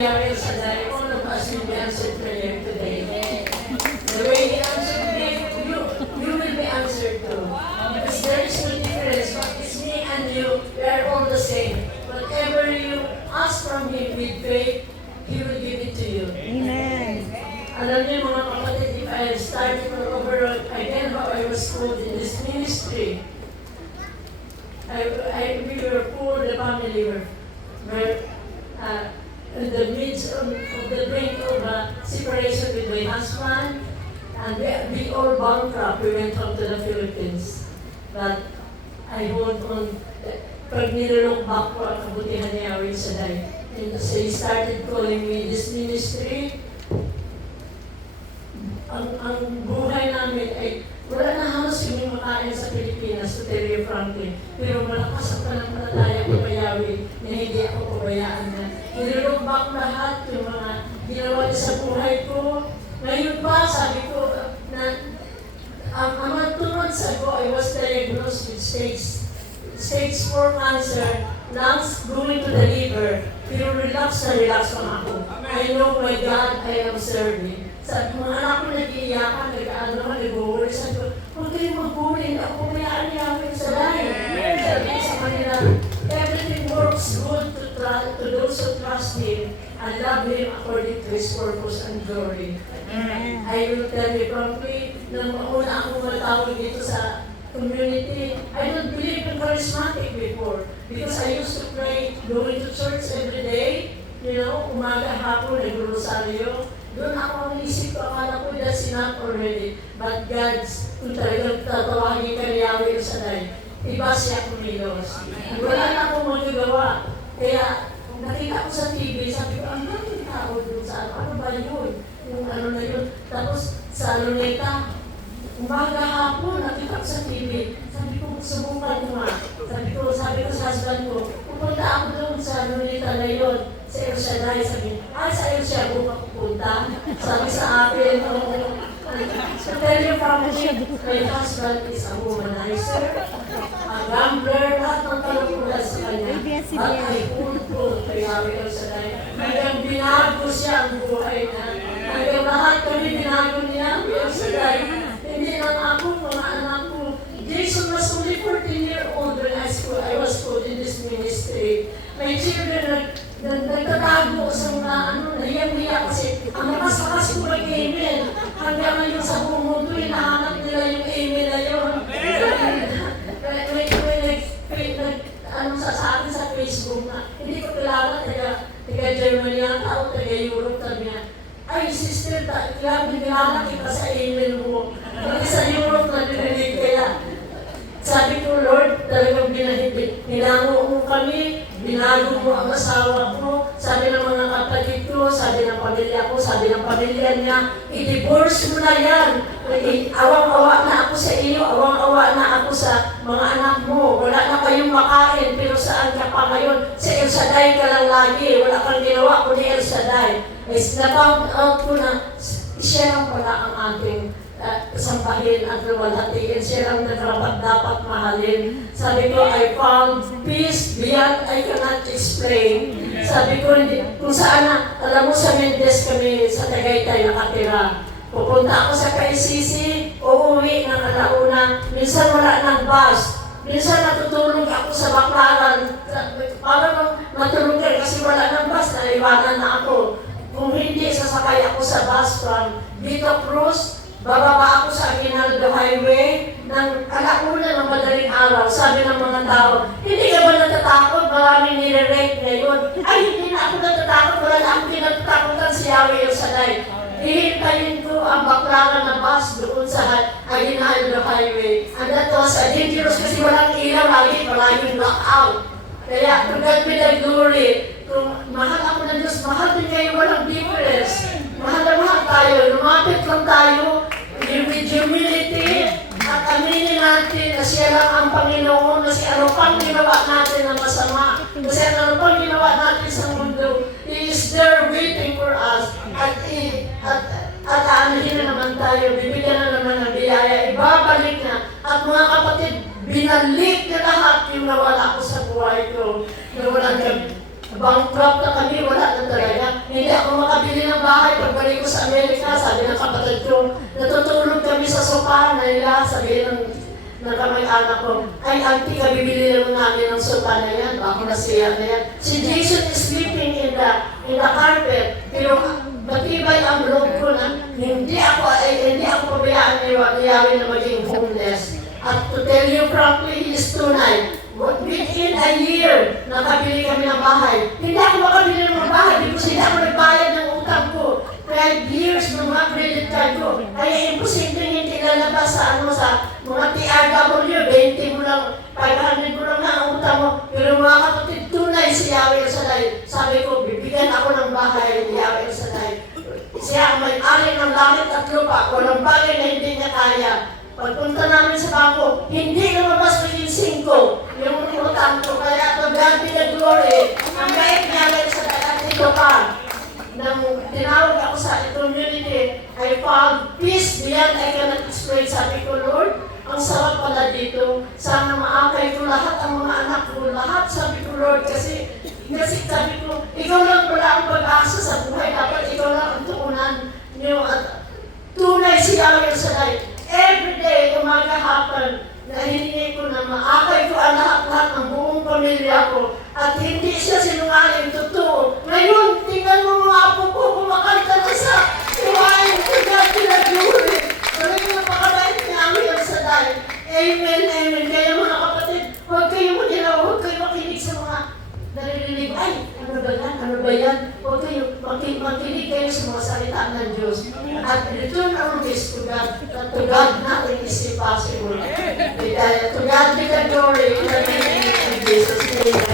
Yahweh Shaddai, all of us will be answered prayer today. The way He answered me, you will be answered too. Because there is no difference. But it's me and you, we are all the same. Whatever you ask from Him with faith, He will give it to you. Amen. Alam niyo mga kapatid, if I started all over again how I was called in this ministry, we were poor, the family were in the midst of the brink of separation with my husband, and we all bankrupt. We went home to the Philippines. But I hold on. Pag nilulok back ko ang kabutihan ni Yahweh Shaddai. And so He started calling me this ministry. Ang buhay namin ay wala na halos yung makain sa Pilipinas, sa Terry Franklin. Pero malakas ang pananampalataya ko kay Yahweh na hindi ako pabayaan na. Nilulok back lahat yung mga ginawa niya sa buhay ko. Ngayon pa, sabi ko, na a month, 2 months ago, I was diagnosed with stage 4 cancer, lungs going to the liver. Pero relax lang ako. I know my God I am serving. Sabi mga anak ko nag-iiyakan, nag-uwari. Sabi ko, huwag kayong mag-uwari. Ako mayaan niya ako sa lahat. Sabi ko sa kanila, everything works good to those who trust Him and love Him according to His purpose and glory. I will tell you frankly, nang mauna akong matawag dito sa community, I don't believe in charismatic before because I used to pray, going to church every day, umaga, hapon, nag-rosaryo. Doon ako ang isip ko, akala ko that's enough already. But God's, kung talagang tatawagin ka ni Yahweh Shaddai, iba siya kumilos. Wala na akong magagawa. Kaya, nakita ko sa TV, sabi ko, ang daming tao doon sa ano ba yun? Yung ano na yun. Tapos, sa Luneta, umaga hapon, nakita ko sa TV. Sabi ko, subukan mo nga. Sabi ko sa husband ko, pupunta ako doon sa Luneta na yun. Sa El Shaddai, sabi, sa El Shaddai ko pupunta. Sabi sa akin, to tell you family, my husband is a womanizer, a gambler, lahat ng kalukulan sa kanya. At ay puntun kay Yahweh El Shaddai. Hanggang binago siya ang buhay niya. Hanggang lahat kami binago niya, El Shaddai. Hindi lang ako, mga anak ko. Jason was only 14-year-old when I was put in this ministry. My children nagtatago sa mga nahiyang-hiya kasi ang lakas-lakas ko mag-amen. Hanggang ngayon sa buong mundo, hinahanap nila yung amen na yun. Sa akin sa Facebook na, hindi ko kilala, taga-Germany yata o taga-Europe, sabi niya, ay sister, kilala kita sa amen mo. Kasi sa Europe na dinilig kaya. Sabi ko, Lord, talagang nilango mo kami, binago mo ang asawa ko, sabi ng mga kapatid ko, sabi ng pamilya ko, sabi ng pamilya niya, i-divorce mo na yan. Awang-awa na ako sa iyo, awang-awa na ako sa mga anak mo. Wala na kayong makain, pero saan ka pa ngayon? Sa El Shaddai ka lang lagi, wala kang ginawa ko ni El Shaddai. Na-found out ko na siya lang pala ang ating sambahin at luwalhatiin. Siya lang dapat mahalin. Sabi ko, I found peace beyond I cannot explain. Sabi ko, kung saan na, alam mo sa Mendes kami sa Tagaytay nakatira. Pupunta ako sa KCC, uuwi ng alauna. Minsan wala ng bus. Minsan natutulog ako sa Baclaran. Para matulog ka kasi wala ng bus, naiwanan na ako. Kung hindi, sasakay ako sa bus from Vito Cruz, bababa ako sa Aguinaldo Highway ng alauna ng madaling araw. Sabi ng mga tao, hindi ka ba natatakot? Maraming nire-rape ngayon. Ay, hindi na ako natatakot. Wala na akong kinatatakotan si Yahweh El Shaddai. Hihintayin ko ang Baclaran na bus doon sa Aguinaldo Highway. And that was dangerous kasi walang ilaw, palaging blackout. Kaya, to God be the glory. Kung mahal ako ng Diyos, mahal din kayo, walang difference. Mahal na mahal tayo, lumapit lang tayo with humility at aminin natin na siya lang ang Panginoon kasi ano pang ginawa natin na masama. Kasi ano pang ginawa natin sa mundo, He is there waiting for us at aanahin na naman tayo, bibigyan na naman ng biyaya, ibabalik na. At mga kapatid, binalik na lahat yung nawala ko sa buhay ko. Bankrupt na kami, wala na talaga. Hindi ako makabili ng bahay pagbalik ko sa Amerika. Sabi ng kapatid ko, natutulog kami sa sopa na nila. Sabi ng kamag-anak ko, ay auntie, kabibili naman namin ng sopa na yan. Ako na siya na yan. Si Jason is sleeping in the carpet. Pero matibay ang loob ko na hindi ako pabayaan ni Yahweh na maging homeless. At to tell you frankly, he is tunay. Within a year, nakabili kami ng bahay. Hindi ako makabili ng mga bahay because hindi ako nagbayad ng utang ko. 5 years ng mga credit card ko. Kaya imposible hindi lalabas sa mga TRW, 20 mo lang, 500 mo lang ang utang mo. Pero mga kapatid, tunay si Yahweh El Shaddai. Sabi ko, bibigyan ako ng bahay ni Yahweh El Shaddai. Siya ang may-ari ng langit at lupa. Walang bagay na hindi niya kaya. Pagpunta namin sa bangko, hindi lumabas maging 5 yung utang ko. Kaya to God be the glory. Ang bait niya lang sa tagat nito pa. Nang tinawag ako sa community, I found peace beyond I cannot explain. Sabi ko, Lord, ang sarap pala dito. Sana maakay ko lahat ang mga anak ko. Lahat, sabi ko, Lord, kasi sabi ko, ikaw lang pala ang pag-asa sa buhay. Dapat ikaw lang ang tuunan niyo at tunay si Yahweh El Shaddai. Every day, umaga hapon, nahihingi ko na maakay ko ang lahat-lahat ng buong pamilya ko. At hindi siya sinungaling, totoo. Ngayon, tingnan mo mga apo ko, kumakanta na sa iwain ko dati na glory. Talagang napakabait ni Yahweh El Shaddai. Amen, amen. Kaya mga kapatid, huwag kayo maginawa, huwag kayo makinig sa mga naririnig. Ay, ano ba yan? Ano ba yan? Huwag kayo makinig kayo sa mga salita ng Diyos. At return our ways to God. To God, nothing is impossible. To God be the glory in the name of Jesus.